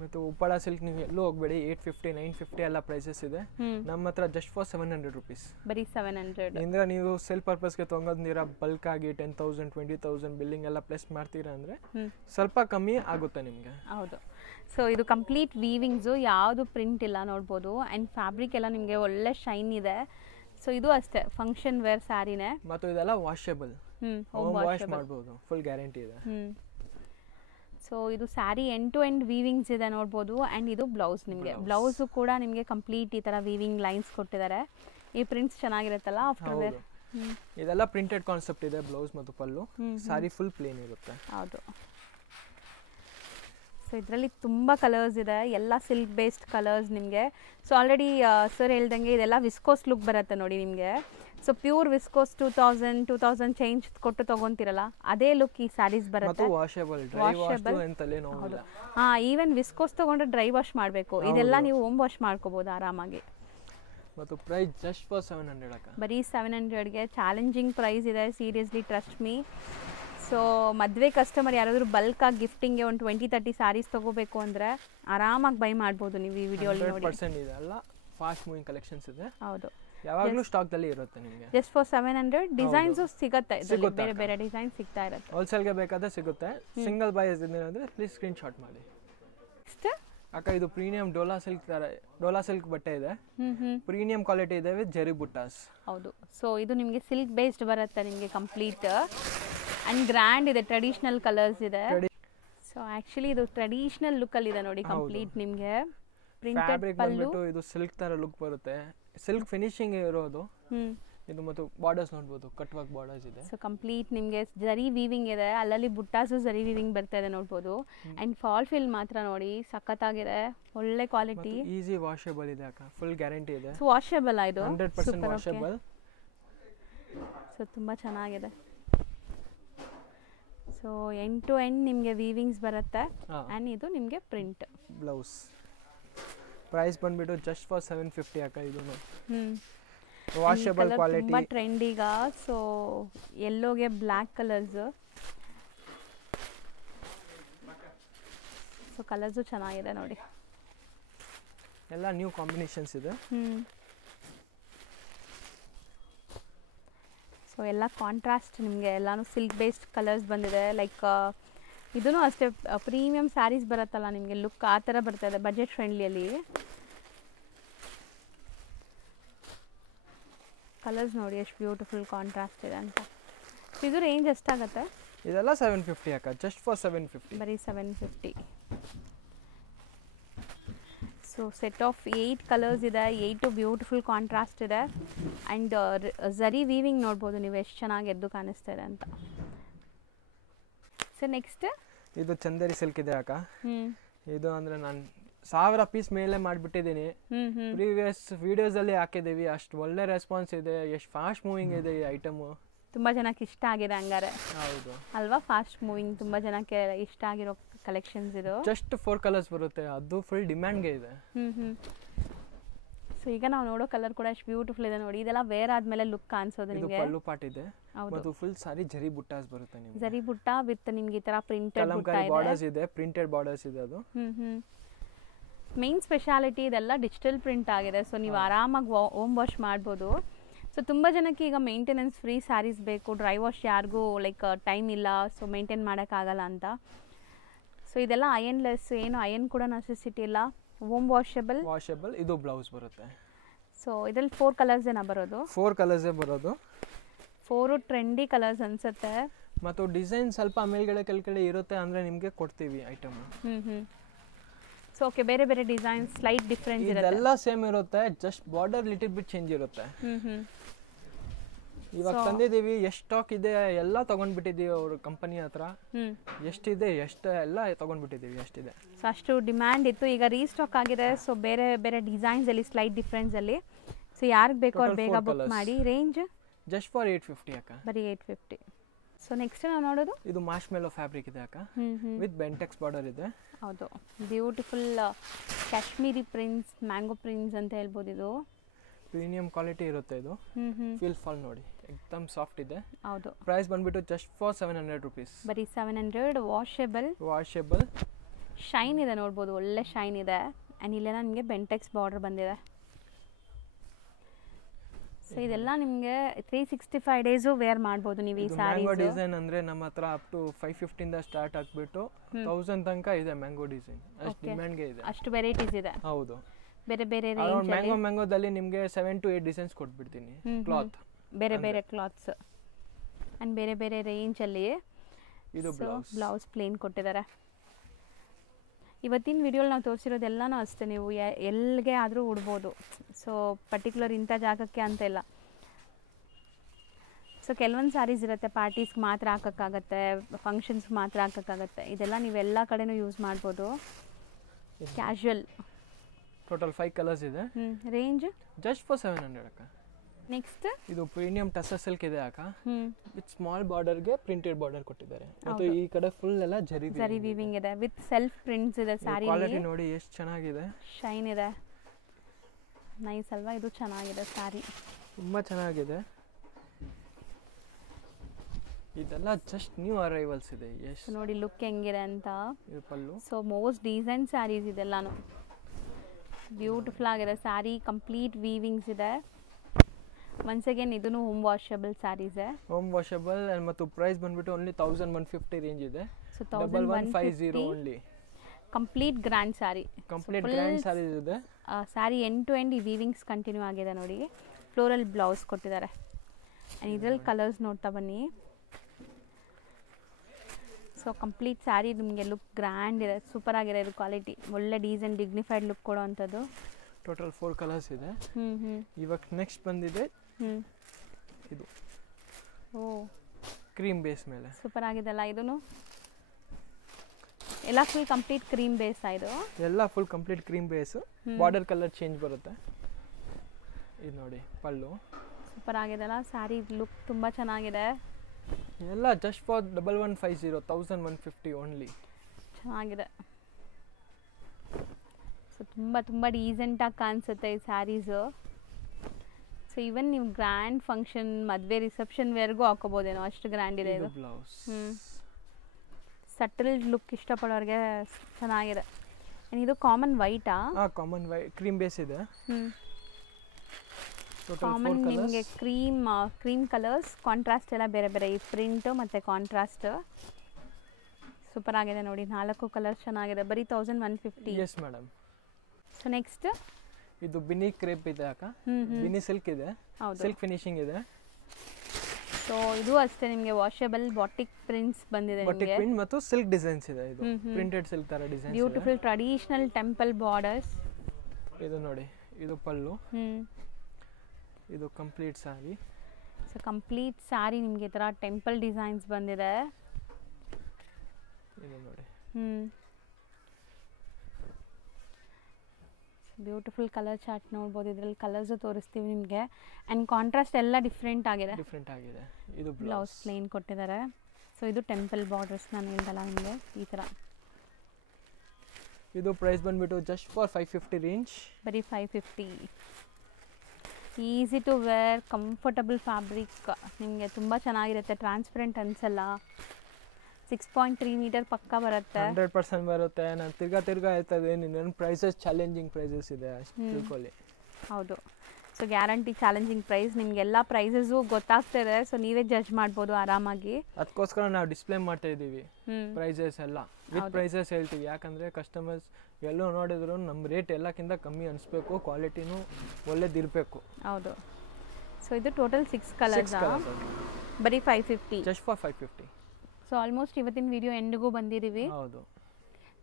ಮತ್ತು ಉಪ್ಪಾಡ ಸಿಲ್ಕ್ ನೀವು ಎಲ್ಲೂ ಹೋಗ್ಬೇಡಿ, 850 950 ಎಲ್ಲ ಪ್ರೈಸಸ್ ಇದೆ. ನಮ್ಮ ಹತ್ರ ಜಸ್ಟ್ ಫಾರ್ 700 ರೂಪೀಸ್. ಬರೀ 700 ಇಂದ್ರೆ ನೀವು ಸೇಲ್ ಪರ್ಪಸ್ಗೆ ತೊಗೊಂಡಿರಾ ಬಲ್ಕ್ ಆಗಿ 10,000 20,000 ಬಿಲ್ಲಿಂಗ್ ಎಲ್ಲ ಪ್ಲೇಸ್ ಮಾಡ್ತೀರಾ ಅಂದರೆ ಸ್ವಲ್ಪ ಕಮ್ಮಿ ಆಗುತ್ತೆ ನಿಮಗೆ. ಹೌದು. ಸೊ ಇದು ಕಂಪ್ಲೀಟ್ ವೀವಿಂಗ್ಸು, ಯಾವುದು ಪ್ರಿಂಟ್ ಇಲ್ಲ ನೋಡ್ಬೋದು. ಆ್ಯಂಡ್ ಫ್ಯಾಬ್ರಿಕ್ ಎಲ್ಲ ನಿಮಗೆ ಒಳ್ಳೆ ಶೈನ್ ಇದೆ. ಸೊ ಇದು ಅಷ್ಟೇ ಫಂಕ್ಷನ್ ವೇರ್ ಸ್ಯಾರಿನೇ. ಮತ್ತು ಇದೆಲ್ಲ ವಾಷೇಬಲ್, ಹೋಮ್ ವಾಶ್ ಮಾಡ್ಬೋದು, ಫುಲ್ ಗ್ಯಾರಂಟಿ ಇದೆ. ಸೊ ಇದು sari end to end weavings ಇದೆ ನೋಡ್ಬೋದು. ಆ್ಯಂಡ್ ಇದು ಬ್ಲೌಸ್, ನಿಮಗೆ ಬ್ಲೌಸು ಕೂಡ ನಿಮಗೆ ಕಂಪ್ಲೀಟ್ ಈ ಥರ ವೀವಿಂಗ್ ಲೈನ್ಸ್ ಕೊಟ್ಟಿದ್ದಾರೆ. ಈ ಪ್ರಿಂಟ್ಸ್ ಚೆನ್ನಾಗಿರುತ್ತಲ್ಲ ಆಫ್ಟರ್ ವೇರ್. ಇದೆಲ್ಲ ಪ್ರಿಂಟೆಡ್ ಕಾನ್ಸೆಪ್ಟ್ ಇದೆ, ಬ್ಲೌಸ್ ಮತ್ತು ಪಲ್ಲು. ಸ್ಯಾರಿ ಫುಲ್ ಪ್ಲೇನ್ ಇರುತ್ತೆ. ಹೌದು. ಸೊ ಇದರಲ್ಲಿ ತುಂಬ ಕಲರ್ಸ್ ಇದೆ, ಎಲ್ಲ ಸಿಲ್ಕ್ ಬೇಸ್ಡ್ ಕಲರ್ಸ್ ನಿಮಗೆ. ಸೊ ಆಲ್ರೆಡಿ ಸರ್ ಹೇಳ್ದಂಗೆ ಇದೆಲ್ಲ ವಿಸ್ಕೋಸ್ ಲುಕ್ ಬರುತ್ತೆ ನೋಡಿ ನಿಮಗೆ. ಸೊ ಪ್ಯೂರ್ ವಿಸ್ಕೋಸ್ 2000 ಚೇಂಜ್ ಕೊಟ್ಟು ತೊಗೊತೀರಲ್ಲ ಅದೇ ಲುಕ್ ಈ ಸ್ಯಾರೀಸ್ ಮತ್ತು ಬರುತ್ತೆ. ವಾಷೇಬಲ್ ಡ್ರೈ ವಾಶ್ ಎಂತಲೇ ನೋಡಿಲ್ಲ. ಹಾಂ, ಈವನ್ ವಿಸ್ಕೋಸ್ ತೊಗೊಂಡ್ರೆ ಡ್ರೈ ವಾಶ್ ಮಾಡಬೇಕು, ಇದೆಲ್ಲ ನೀವು ಹೋಮ್ ವಾಶ್ ಮಾಡ್ಕೋಬೋದು ಆರಾಮಾಗಿ. ಮತ್ತು ಪ್ರೈಸ್ ಜಸ್ಟ್ ಫಾರ್ 700 ಅಕ್ಕ. ಬರೀ 700ಗೆ ಚಾಲೆಂಜಿಂಗ್ ಪ್ರೈಸ್ ಇದೆ, ಸೀರಿಯಸ್ಲಿ ಟ್ರಸ್ಟ್ ಮೀ. ಸೊ ಮದುವೆ ಕಸ್ಟಮರ್ ಯಾರಾದರೂ ಬಲ್ಕಾಗಿ ಗಿಫ್ಟಿಂಗ್ಗೆ ಒಂದು 20-30 ಸ್ಯಾರೀಸ್ ತೊಗೋಬೇಕು ಅಂದರೆ ಆರಾಮಾಗಿ ಬೈ ಮಾಡ್ಬೋದು ನೀವು ಈ ವಿಡಿಯೋಲಿ ನೋಡಿ. 100% ಇದೆ ಅಲ್ಲ, ಫಾಸ್ಟ್ ಮೂವಿಂಗ್ ಕಲೆಕ್ಷನ್ಸ್ ಇದೆ. ಹೌದು, ಯಾವಾಗಲೂ ಸ್ಟಾಕ್ದಲ್ಲಿ ಇರುತ್ತೆ ನಿಮಗೆ. ಜಸ್ಟ್ ಫಾರ್ 700 ಡಿಸೈನ್ಸು ಸಿಗುತ್ತೆ, ಇದರಲ್ಲಿ ಬೇರೆ ಬೇರೆ ಡಿಸೈನ್ ಸಿಗ್ತಾ ಇರುತ್ತೆ. ಹೋಲ್ಸೇಲ್ಗೆ ಬೇಕಾದ್ರೆ ಸಿಗುತ್ತೆ. ಸಿಂಗಲ್ ಬೈಸ್ ಇದ್ರೆ ಪ್ಲೀಸ್ ಸ್ಕ್ರೀನ್ ಶಾಟ್ ಮಾಡಿ. ನೆಕ್ಸ್ಟ್ ಅಕ್ಕ ಇದು ಪ್ರೀಮಿಯಂ ಡೋಲಾ ಸಿಲ್ಕ್ ಬಟ್ಟೆ ಇದೆ. ಪ್ರೀಮಿಯಂ ಕ್ವಾಲಿಟಿ ಇದೆ ವಿತ್ ಜರಿ ಬುಟ್ಟಾಸ್. ಹೌದು, ಸೊ ಇದು ನಿಮಗೆ ಸಿಲ್ಕ್ ಬೇಸ್ಡ್ ಬರುತ್ತೆ ನಿಮಗೆ ಕಂಪ್ಲೀಟ್ ಆ್ಯಂಡ್ ಗ್ರ್ಯಾಂಡ್ ಇದೆ, ಟ್ರೆಡಿಷ್ನಲ್ ಕಲರ್ಸ್ ಇದೆ. ಸೊ ಆ್ಯಕ್ಚುಲಿ ಇದು ಟ್ರೆಡಿಷ್ನಲ್ ಲುಕ್ಕಲ್ಲಿ ಇದೆ ನೋಡಿ ಕಂಪ್ಲೀಟ್ ನಿಮಗೆ. ಪ್ರಿಂಟೆಡ್ ಫ್ಯಾಬ್ರಿಕ್ ಬಂದ್ಬಿಟ್ಟು ಇದು ಸಿಲ್ಕ್ ತರ ಲುಕ್ ಬರುತ್ತೆ, ಸಿಲ್ಕ್ ಫಿನಿಶಿಂಗ್ ಇರೋದು ಇದು. ಮತ್ತು ಬಾರ್ಡರ್ಸ್ ನೋಡ್ಬೋದು, ಕಟ್ ವರ್ಕ್ ಬಾರ್ಡರ್ಸ್ ಇದೆ. ಸೊ ಕಂಪ್ಲೀಟ್ ನಿಮಗೆ ಜರಿ ವೀವಿಂಗ್ ಇದೆ, ಅಲ್ಲಲ್ಲಿ ಬುಟ್ಟಾಸು ಜರಿ ವೀವಿಂಗ್ ಬರ್ತಾ ಇದೆ ನೋಡ್ಬೋದು. ಆ್ಯಂಡ್ ಫಾಲ್ ಫಿಲ್ ಮಾತ್ರ ನೋಡಿ ಸಖತ್ತಾಗಿದೆ, ಒಳ್ಳೆ ಕ್ವಾಲಿಟಿ. ಈಸಿ ವಾಷೇಬಲ್ ಇದೆ ಅಕ್ಕ, ಫುಲ್ ಗ್ಯಾರಂಟಿ ಇದೆ. ಸೊ ವಾಷೇಬಲ್ ಇದು 100% ವಾಷೇಬಲ್. ಸೊ ತುಂಬ ಚೆನ್ನಾಗಿದೆ. ಸೊ ಎಂಡ್ ಟು ಎಂಡ್ ನಿಮಗೆ ವೀವಿಂಗ್ಸ್ ಬರುತ್ತೆ ಆ್ಯಂಡ್ ಇದು ನಿಮಗೆ ಪ್ರಿಂಟ್ ಬ್ಲೌಸ್. ಪ್ರೈಸ್ ಬಂದ್ಬಿಟ್ಟು ಜಸ್ಟ್ ಫಾರ್ 750 ಅಕ್ಕ. ಇದು ವಾಷೇಬಲ್ ಕ್ವಾಲಿಟಿ, ತುಂಬ ಟ್ರೆಂಡ್ ಈಗ. ಸೊ ಯೆಲ್ಲೋಗೆ ಬ್ಲ್ಯಾಕ್ ಕಲರ್ಸ್, ಸೊ ಕಲರ್ಸು ಚೆನ್ನಾಗಿದೆ ನೋಡಿ, ಎಲ್ಲ ನ್ಯೂ ಕಾಂಬಿನೇಷನ್ಸ್ ಇದೆ. ಸೊ ಎಲ್ಲ ಕಾಂಟ್ರಾಸ್ಟ್ ನಿಮಗೆ ಎಲ್ಲಾನು ಸಿಲ್ಕ್ ಬೇಸ್ಡ್ ಕಲರ್ಸ್ ಬಂದಿದೆ. ಲೈಕ್ ಇದೂ ಅಷ್ಟೇ ಪ್ರೀಮಿಯಂ ಸ್ಯಾರೀಸ್ ಬರುತ್ತಲ್ಲ ನಿಮಗೆ ಲುಕ್ ಆ ಥರ ಬರ್ತಾ ಇದೆ ಬಜೆಟ್ ಫ್ರೆಂಡ್ಲಿಯಲ್ಲಿ. ಕಲರ್ಸ್ ನೋಡಿ ಎಷ್ಟು ಬ್ಯೂಟಿಫುಲ್ ಕಾಂಟ್ರಾಸ್ಟ್ ಇದೆ ಅಂತ. ಇದು ರೇಂಜ್ ಎಷ್ಟಾಗುತ್ತೆ? ಇದೆಲ್ಲ 750 ಅಕ್ಕ, ಜಸ್ಟ್ ಫಾರ್ 750. ಬರೀ 750. ಸೊ ಸೆಟ್ ಆಫ್ 8 ಕಲರ್ಸ್ ಇದೆ, 8 ಬ್ಯೂಟಿಫುಲ್ ಕಾಂಟ್ರಾಸ್ಟ್ ಇದೆ. ಆ್ಯಂಡ್ ಝರಿ ವೀವಿಂಗ್ ನೋಡ್ಬೋದು ನೀವು ಎಷ್ಟು ಚೆನ್ನಾಗಿ ಎದ್ದು ಕಾಣಿಸ್ತಾ ಇದೆ ಅಂತ. ಸೊ ನೆಕ್ಸ್ಟ್ ಇದು ಚಂದೇರಿ ಸಿಲ್ಕ್ ಇದೆ ಅಕ್ಕ. ಇದು ಅಂದರೆ ನಾನು 1000 ಪೀಸ್ ಮೇಲೆ ಮಾಡಿಬಿಟ್ಟಿದ್ದೀನಿ. ಪ್ರೀವಿಯಸ್ ವಿಡಿಯೋಸಲ್ಲಿ ಹಾಕಿದ್ದೀವಿ, ಅಷ್ಟು ಒಳ್ಳೆ ರೆಸ್ಪಾನ್ಸ್ ಇದೆ, ಎಷ್ಟು ಫಾಸ್ಟ್ ಮೂವಿಂಗ್ ಇದೆ ಈ ಐಟಮು. ತುಂಬ ಜನಕ್ಕೆ ಇಷ್ಟ ಆಗಿದೆ ಹಂಗಾರೆ. ಹೌದು ಅಲ್ವಾ, ಫಾಸ್ಟ್ ಮೂವಿಂಗ್ ತುಂಬ ಜನಕ್ಕೆ ಇಷ್ಟ ಆಗಿರೋ ಕಲೆಕ್ಷನ್ಸ್ ಇದು. ಜಸ್ಟ್ 4 ಕಲರ್ಸ್ ಬರುತ್ತೆ, ಅದು ಫುಲ್ ಡಿಮ್ಯಾಂಡ್ಗೆ ಇದೆ. ಸೊ ಈಗ ನಾವು ನೋಡೋ ಕಲರ್ ಕೂಡ ಎಷ್ಟು ಬ್ಯೂಟಿಫುಲ್ ಇದೆ ನೋಡಿ. ಇದೆಲ್ಲ ವೇರ್ ಆದ್ಮೇಲೆ ಲುಕ್ ಕಾಣಿಸೋದು ನಿಮಗೆ. ಪಲ್ಲು ಪಾಟ್ ಇದೆ ಮತ್ತು ಫುಲ್ ಸಾರಿ ಜರಿ ಬುಟ್ಟಾಸ್ ಬರುತ್ತೆ ನಿಮಗೆ. ಜರಿ ಬುಟ್ಟ ವಿತ್ ನಿಮಗೆ ಈ ತರ ಪ್ರಿಂಟೆಡ್ ಬುಟ್ಟ ಇದೆ, ಬಾರ್ಡರ್ಸ್ ಇದೆ, ಪ್ರಿಂಟೆಡ್ ಬಾರ್ಡರ್ಸ್ ಇದೆ. ಅದು ಮೇನ್ ಸ್ಪೆಷಾಲಿಟಿ ಇದೆಲ್ಲ ಡಿಜಿಟಲ್ ಪ್ರಿಂಟ್ ಆಗಿದೆ. ಸೊ ನೀವು ಆರಾಮಾಗಿ ಹೋಮ್ ವಾಶ್ ಮಾಡ್ಬೋದು. ಸೊ ತುಂಬ ಜನಕ್ಕೆ ಈಗ ಮೇಂಟೆನೆನ್ಸ್ ಫ್ರೀ ಸ್ಯಾರೀಸ್ ಬೇಕು, ಡ್ರೈ ವಾಶ್ ಯಾರಿಗೂ ಲೈಕ್ ಟೈಮ್ ಇಲ್ಲ, ಸೊ ಮೇಂಟೈನ್ ಮಾಡೋಕ್ಕಾಗಲ್ಲ ಅಂತ. ಸೊ ಇದೆಲ್ಲ ಅಯನ್ಲೆಸ್, ಏನು ಅಯನ್ ಕೂಡ ನೆಸೆಸಿಟಿ ಇಲ್ಲ, ಹೋಮ್ ವಾಷಬಲ್. ಇದು ಬ್ಲೌಸ್ ಬರುತ್ತೆ. ಸೊ ಇದರಲ್ಲಿ 4 ಕಲರ್ಸ್ ಏನಾ ಬರೋದು? 4 ಕಲರ್ಸ್ ಬರೋದು. 4 ಟ್ರೆಂಡಿ ಕಲರ್ಸ್ ಅನ್ಸುತ್ತೆ. ಮತ್ತು ಡಿಸೈನ್ ಸ್ವಲ್ಪ ಮೇಲ್ಗಡೆ ಕೆಳಗಡೆ ಇರುತ್ತೆ ಅಂದರೆ ನಿಮಗೆ ಕೊಡ್ತೀವಿ ಐಟಮ್. ಸೊ ಓಕೆ, ಬೇರೆ ಬೇರೆ ಡಿಸೈನ್ ಸ್ಲೈಟ್ ಡಿಫರೆನ್ಸ್ ಇರುತ್ತೆ. ಇದೆಲ್ಲ ಸೇಮ್ ಇರುತ್ತೆ, just border little bit change ಇರುತ್ತೆ. ಇವಾಗ ತಂದಿದ್ದೀವಿ, ಎಷ್ಟು ಸ್ಟಾಕ್ ಇದೆ ಎಲ್ಲ ತಗೊಂಡ್ಬಿಟ್ಟಿದ್ದೀವಿ ಅವ್ರ ಕಂಪನಿ ಹತ್ರ. ಎಷ್ಟಿದೆ ಎಷ್ಟು ಎಲ್ಲ ತಗೊಂಡ್ಬಿಟ್ಟಿದ್ದೀವಿ, ಎಷ್ಟಿದೆ. ಸೊ ಅಷ್ಟು ಡಿಮ್ಯಾಂಡ್ ಇತ್ತು, ಈಗ ರೀಸ್ಟಾಕ್ ಆಗಿದೆ. ಸೊ ಬೇರೆ ಬೇರೆ ಡಿಸೈನ್ಸ್ ಅಲ್ಲಿ ಸ್ಲೈಟ್ ಡಿಫರೆನ್ಸ್ ಅಲ್ಲಿ. ಸೊ ಯಾರಿಗೆ ಬೇಕೋ ಅವ್ರು ಬೇಗ ಬುಕ್ ಮಾಡಿ. ರೇಂಜ್ ಜಸ್ಟ್ ಫಾರ್ 850 ಅಕ್ಕ. ಬರೀ 850. ಸೊ ನೆಕ್ಸ್ಟ್ ನಾವು ನೋಡೋದು ಇದು ಮಾರ್ಶ್ಮೆಲೋ ಫ್ಯಾಬ್ರಿಕ್ ಇದೆ ಅಕ್ಕ, ವಿತ್ ಬೆಂಟೆಕ್ಸ್ ಬಾರ್ಡರ್ ಇದೆ. ಹೌದು, beautiful Kashmiri prints, mango prints ಅಂತ ಹೇಳ್ಬೋದು. ಇದು ಪ್ರೀಮಿಯಂ ಕ್ವಾಲಿಟಿ ಇರುತ್ತೆ. ಇದು ಫೀಲ್ ಫಾಲ್ ನೋಡಿ, ಎಕ್ದಮ್ ಸಾಫ್ಟ್ ಇದೆ. ಹೌದು. ಪ್ರೈಸ್ ಬಂದ್ಬಿಟ್ಟು ಜಸ್ಟ್ ಫಾರ್ 700 ರುಪೀಸ್. ಬರೀ 700. ವಾಷೇಬಲ್ ಶೈನ್ ಇದೆ ನೋಡ್ಬೋದು, ಒಳ್ಳೆ ಶೈನ್ ಇದೆ. ಆ್ಯಂಡ್ ಇಲ್ಲೆಲ್ಲ ನಿಮಗೆ ಬೆಂಟೆಕ್ಸ್ ಬಾರ್ಡರ್ ಬಂದಿದೆ. ಸೊ ಇದೆಲ್ಲ ನಿಮಗೆ 365 ಡೇಸು ವೇರ್ ಮಾಡ್ಬೋದು ನೀವು ಈ ಸ್ಯಾರೀಸ್. ಮ್ಯಾಂಗೋ ಡಿಸೈನ್ ಅಂದರೆ ನಮ್ಮ ಹತ್ರ ಅಪ್ ಟು 550 ಇಂದ ಸ್ಟಾರ್ಟ್ ಆಗಿಬಿಟ್ಟು 1000 ತನಕ ಇದೆ ಮ್ಯಾಂಗೋ ಡಿಸೈನ್. ಅಷ್ಟು ಡಿಮ್ಯಾಂಡ್ಗೆ ಇದೆ, ಅಷ್ಟು ವೆರೈಟೀಸ್ ಇದೆ. ಹೌದು, ಬೇರೆ ಬೇರೆ ರೇಂಜ್. ಮ್ಯಾಂಗೋದಲ್ಲಿ ನಿಮಗೆ 7 to 8 ಡಿಸೈನ್ಸ್ ಕೊಟ್ಬಿಡ್ತೀನಿ. ಕ್ಲಾತ್ ಬೇರೆ ಬೇರೆ ಕ್ಲಾತ್ಸ್ ಆ್ಯಂಡ್ ಬೇರೆ ಬೇರೆ ರೇಂಜಲ್ಲಿ. ಇದು ಬ್ಲೌಸ್ ಪ್ಲೇನ್ ಕೊಟ್ಟಿದ್ದಾರೆ. ಇವತ್ತಿನ ವಿಡಿಯೋಲಿ ನಾವು ತೋರಿಸಿರೋದೆಲ್ಲನೂ ಅಷ್ಟೇ, ನೀವು ಎಲ್ಲಿಗೆ ಆದರೂ ಉಡ್ಬೋದು. ಸೊ ಪರ್ಟಿಕ್ಯುಲರ್ ಇಂಥ ಜಾಗಕ್ಕೆ ಅಂತ ಇಲ್ಲ. ಸೊ ಕೆಲವೊಂದು ಸ್ಯಾರೀಸ್ ಇರುತ್ತೆ ಪಾರ್ಟೀಸ್ಗೆ ಮಾತ್ರ ಹಾಕೋಕ್ಕಾಗತ್ತೆ, ಫಂಕ್ಷನ್ಸ್ಗೆ ಮಾತ್ರ ಹಾಕೋಕ್ಕಾಗತ್ತೆ. ಇದೆಲ್ಲ ನೀವೆಲ್ಲ ಕಡೆನೂ ಯೂಸ್ ಮಾಡ್ಬೋದು. ಕ್ಯಾಶುವಲ್ ಟೋಟಲ್ 5 ಕಲರ್ಸ್ ಇದೆ. ರೇಂಜ್ ಜಸ್ಟ್ ಫಾರ್ 700 ಅಕ್ಕ. ನೆಕ್ಸ್ಟ್ ಇದು ಪ್ರೀಮಿಯಂ ಟಸರ್ ಸಿಲ್ಕ್ ಇದೆ ಅಕ್ಕ, ಹ್ಞೂ ವಿತ್ ಸ್ಮಾಲ್ ಬಾರ್ಡರ್ಗೆ ಪ್ರಿಂಟೆಡ್ ಬಾರ್ಡರ್ ಕೊಟ್ಟಿದ್ದಾರೆ ಮತ್ತು ಈ ಕಡೆ ಫುಲ್ ಎಲ್ಲ ಜರಿ ಸರಿ ವೀವಿಂಗ್ ಇದೆ ವಿತ್ ಸೆಲ್ಫ್ ಪ್ರಿಂಟ್ಸ್ ಇದೆ ಸ್ಯಾರಿ. ಕ್ವಾಲಿಟಿ ನೋಡಿ ಎಷ್ಟು ಚೆನ್ನಾಗಿದೆ, ಶೈನ್ ಇದೆ, ನೈಸ್ ಅಲ್ವಾ? ಇದು ಚೆನ್ನಾಗಿದೆ ಸ್ಯಾರಿ, ತುಂಬ ಚೆನ್ನಾಗಿದೆ. ಇದೆಲ್ಲ ಜಸ್ಟ್ ನ್ಯೂ ಅರೈವಲ್ಸ್ ಇದೆ. ಎಷ್ಟು ನೋಡಿ ಲುಕ್ ಹೆಂಗಿದೆ ಅಂತ. ಇದು pallu. So most decent saris ಇದೆಲ್ಲಾನು ಬ್ಯೂಟಿಫುಲ್ ಆಗಿದೆ. ಸ್ಯಾರಿ ಕಂಪ್ಲೀಟ್ ವೀವಿಂಗ್ಸ್ ಇದೆ. ಒನ್ಸ್ ಅಗೇನ್ ಇದೂ home washable saris. Home washable ಮತ್ತು ಪ್ರೈಸ್ ಬಂದ್ಬಿಟ್ಟು ಓನ್ಲಿ 1150 ರೇಂಜ್ ಇದೆ. So 1150 only. Complete grand sari, complete grand saris ಇದೆ. ಸ್ಯಾರಿ ಎಂಡ್ ಟು ಎಂಡ್ ಈ ವೀವಿಂಗ್ಸ್ ಕಂಟಿನ್ಯೂ ಆಗಿದೆ ನೋಡಿ. ಫ್ಲೋರಲ್ ಬ್ಲೌಸ್ ಕೊಟ್ಟಿದ್ದಾರೆ. ಆ್ಯಂಡ್ ಇದರಲ್ಲಿ ಕಲರ್ಸ್ ನೋಡ್ತಾ ಬನ್ನಿ. ಸೊ ಕಂಪ್ಲೀಟ್ ಸ್ಯಾರಿ ನಿಮಗೆ ಲುಕ್ ಗ್ರ್ಯಾಂಡ್ ಇದೆ, ಸೂಪರ್ ಆಗಿದೆ. ಇದು ಕ್ವಾಲಿಟಿ ಒಳ್ಳೆ ಡೀಸೆಂಟ್ ಡಿಗ್ನಿಫೈಡ್ ಲುಕ್ ಕೊಡೋ ಅಂಥದ್ದು. ಟೋಟಲ್ 4 ಕಲರ್ಸ್ ಇದೆ. ಹ್ಞೂ ಇವಾಗ ನೆಕ್ಸ್ಟ್ ಬಂದಿದೆ ಇದು ಓ ಕ್ರೀಮ್ ಬೇಸ್ ಮೇಲೆ. ಸೂಪರ್ ಆಗಿದೆಲ್ಲ. ಇದೂ ಎಲ್ಲ ಫುಲ್ ಕಂಪ್ಲೀಟ್ ಕ್ರೀಮ್ ಬೇಸ್ ಇದು. ಎಲ್ಲ full complete cream base, border colour change ಬರುತ್ತೆ. ಇದು ನೋಡಿ ಪಲ್ಲು. ಸೂಪರ್ ಆಗಿದೆಲ್ಲ ಸ್ಯಾರಿ ಲುಕ್ ತುಂಬ ಚೆನ್ನಾಗಿದೆ. ಎಲ್ಲ ಜಸ್ಟ್ ಫಾರ್ 1150 1150 ಓನ್ಲಿ. ಚೆನ್ನಾಗಿದೆ. ಸೊ ತುಂಬ ಡೀಸೆಂಟಾಗಿ ಕಾಣಿಸುತ್ತೆ ಈ ಸ್ಯಾರೀಸು. ಸೊ ಈವನ್ ನೀವು ಗ್ರ್ಯಾಂಡ್ ಫಂಕ್ಷನ್ ಮದುವೆ ರಿಸೆಪ್ಷನ್ವರೆಗೂ ಹಾಕೋಬೋದೇನೋ, ಅಷ್ಟು ಗ್ರ್ಯಾಂಡ್ ಇದೆ ಇದು. ಬ್ಲೌಸ್. ಸಟಲ್ ಲುಕ್ ಇಷ್ಟಪಡೋರಿಗೆ ಚೆನ್ನಾಗಿದೆ. ಇದು ಕಾಮನ್ ವೈಟಾ? ಕಾಮನ್ ವೈಟ್ ಕ್ರೀಮ್ ಬೇಸ್ ಇದೆ. ಕಾಮನ್ ನಿಮಗೆ ಕ್ರೀಮ್ ಕಲರ್ಸ್, ಕಾಂಟ್ರಾಸ್ಟ್ ಎಲ್ಲ ಬೇರೆ ಬೇರೆ. ಈ ಪ್ರಿಂಟ್ ಮತ್ತು ಕಾಂಟ್ರಾಸ್ಟ್ ಸೂಪರ್ ಆಗಿದೆ ನೋಡಿ. 4 ಕಲರ್ಸ್ ಚೆನ್ನಾಗಿದೆ. ಬರೀ 1150. Yes madam. ಸೊ ನೆಕ್ಸ್ಟ್ ಇದು ಬಿನಿ ಕ್ರೇಪ್ ಇದೆ ಅಕ್ಕ, ಬಿನಿ ಸಿಲ್ಕ್ ಇದೆ, ಸಿಲ್ಕ್ ಫಿನಿಶಿಂಗ್ ಇದೆ. ಸೊ ಇದು ಅಷ್ಟೇ ನಿಮಗೆ ವಾಷಬಲ್ ಬಾಟಿಕ್ ಪ್ರಿಂಟ್ಸ್ ಬಂದಿದೆ. ಬಾಟಿಕ್ ಪ್ರಿಂಟ್ ಮತ್ತು ಸಿಲ್ಕ್ ಡಿಸೈನ್ಸ್ ಇದೆ. ಇದು ಪ್ರಿಂಟೆಡ್ ಸಿಲ್ಕ್ ತರ designs. Beautiful traditional temple borders. ಇದು ನೋಡಿ, ಇದು ಪಲ್ಲು. ಇದು complete sari. So complete sari ನಿಮಗೆ ಈ ಥರ ಟೆಂಪಲ್ ಡಿಸೈನ್ಸ್ ಬಂದಿದೆ. ಇದು ನೋಡಿ. ಬ್ಯೂಟಿಫುಲ್ ಕಲರ್ ಚಾರ್ಟ್ ನೋಡ್ಬೋದು. ಇದರಲ್ಲಿ ಕಲರ್ಸು ತೋರಿಸ್ತೀವಿ ನಿಮಗೆ. ಆ್ಯಂಡ್ ಕಾಂಟ್ರಾಸ್ಟ್ ಎಲ್ಲ ಡಿಫ್ರೆಂಟ್ ಆಗಿದೆ. ಇದು ಬ್ಲೌಸ್ ಪ್ಲೇನ್ ಕೊಟ್ಟಿದ್ದಾರೆ. ಸೊ ಇದು ಟೆಂಪಲ್ ಬಾರ್ಡರ್ಸ್ ನಾನು ಹೇಳ್ದಲ್ಲ ನಿಮಗೆ ಈ ಥರ. ಇದು ಪ್ರೈಸ್ ಬಂದ್ಬಿಟ್ಟು ಜಸ್ಟ್ ಫಾರ್ 550 ರೇಂಜ್. ಬರೀ 550. Easy to wear, comfortable fabric. ನಿಮಗೆ ತುಂಬ ಚೆನ್ನಾಗಿರುತ್ತೆ, ಟ್ರಾನ್ಸ್ಪರೆಂಟ್ ಅನಿಸಲ್ಲ. 6.3 ಮೀಟರ್ ಪಕ್ಕ ಬರುತ್ತೆ. 100% ಬರುತ್ತೆ. ನಾನು ತಿರ್ಗಾ ಹೇಳ್ತಾ ಇದ್ದೀನಿ, ನನ್ನ ಪ್ರೈಸಸ್ ಚಾಲೆಂಜಿಂಗ್ ಪ್ರೈಸಸ್ ಇದೆ ಅಷ್ಟು ತಿಳ್ಕೊಳ್ಳಿ. ಹೌದು. So guarantee challenging price. ನಿಮಗೆಲ್ಲ ಪ್ರೈಸಸ್ಸು ಗೊತ್ತಾಗ್ತಿದೆ. ಸೊ ನೀವೇ ಜಡ್ಜ್ ಮಾಡ್ಬೋದು ಆರಾಮಾಗಿ. ಅದಕ್ಕೋಸ್ಕರ ನಾವು ಡಿಸ್ಪ್ಲೇ ಮಾಡ್ತಾ ಇದ್ದೀವಿ ಪ್ರೈಸಸ್ ಎಲ್ಲ ವಿತ್ ಪ್ರೈಸಸ್ ಹೇಳ್ತೀವಿ. ಯಾಕಂದರೆ ಕಸ್ಟಮರ್ಸ್ ಎಲ್ಲೋ ನೋಡಿದ್ರು ನಮ್ಮ ರೇಟ್ ಎಲ್ಲಕ್ಕಿಂತ ಕಮ್ಮಿ ಅನಿಸ್ಬೇಕು, ಕ್ವಾಲಿಟಿನೂ ಒಳ್ಳೇದಿರಬೇಕು. ಹೌದು. ಸೊ ಇದು ಟೋಟಲ್ 6 ಕಲರ್ಸ್. ಬರೀ 550. Just for 550. ಸೊ ಆಲ್ಮೋಸ್ಟ್ ಇವತ್ತಿನ ವಿಡಿಯೋ ಎಂಡಿಗೂ ಬಂದಿದ್ದೀವಿ. ಹೌದು.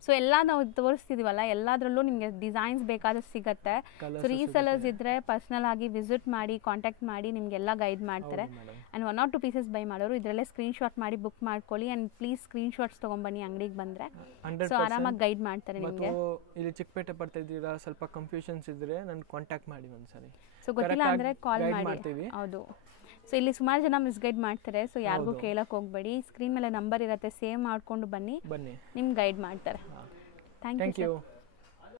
ಸೊ ಎಲ್ಲ ನಾವು ತೋರಿಸ್ತಿದ್ದೀವಲ್ಲ, ಎಲ್ಲದರಲ್ಲೂ ನಿಮಗೆ ಡಿಸೈನ್ಸ್ ಬೇಕಾದಷ್ಟು ಸಿಗುತ್ತೆ. ಸೊ ರೀಸೆಲರ್ಸ್ ಇದ್ದರೆ ಪರ್ಸ್ನಲ್ ಆಗಿ ವಿಸಿಟ್ ಮಾಡಿ, ಕಾಂಟ್ಯಾಕ್ಟ್ ಮಾಡಿ, ನಿಮಗೆಲ್ಲ ಗೈಡ್ ಮಾಡ್ತಾರೆ. ಆ್ಯಂಡ್ 1 or 2 ಪೀಸಸ್ ಬೈ ಮಾಡೋರು ಇದರಲ್ಲೇ ಸ್ಕ್ರೀನ್ಶಾಟ್ ಮಾಡಿ ಬುಕ್ ಮಾಡ್ಕೊಳ್ಳಿ. ಆ್ಯಂಡ್ ಪ್ಲೀಸ್ ಸ್ಕ್ರೀನ್ಶಾಟ್ಸ್ ತೊಗೊಂಬನ್ನಿ ಅಂಗಡಿಗೆ ಬಂದರೆ. ಸೊ ಆರಾಮಾಗಿ ಗೈಡ್ ಮಾಡ್ತಾರೆ ನಿಮಗೆ. ಇಲ್ಲಿ ಚಿಕ್ಕಪೇಟೆ ಬರ್ತಾ ಇದ್ದೀರಾ, ಸ್ವಲ್ಪ ಕನ್ಫ್ಯೂಷನ್ಸ್ ಇದ್ದರೆ ನನ್ನ ಕಾಂಟ್ಯಾಕ್ಟ್ ಮಾಡಿ ಒಂದ್ಸರಿ. ಸೊ ಗೊತ್ತಿಲ್ಲ ಅಂದರೆ ಕಾಲ್ ಮಾಡಿ. ಹೌದು. ಸೊ ಇಲ್ಲಿ ಸುಮಾರು ಜನ ಮಿಸ್ಗೈಡ್ ಮಾಡ್ತಾರೆ. ಸೊ ಯಾರಿಗೂ ಕೇಳಕ್ಕೆ ಹೋಗಬೇಡಿ. ಸ್ಕ್ರೀನ್ ಮೇಲೆ ನಂಬರ್ ಇರುತ್ತೆ, ಸೇವ್ ಮಾಡಿಕೊಂಡು ಬನ್ನಿ, ನಿಮ್ಗೆ ಗೈಡ್ ಮಾಡ್ತಾರೆ. Thank you.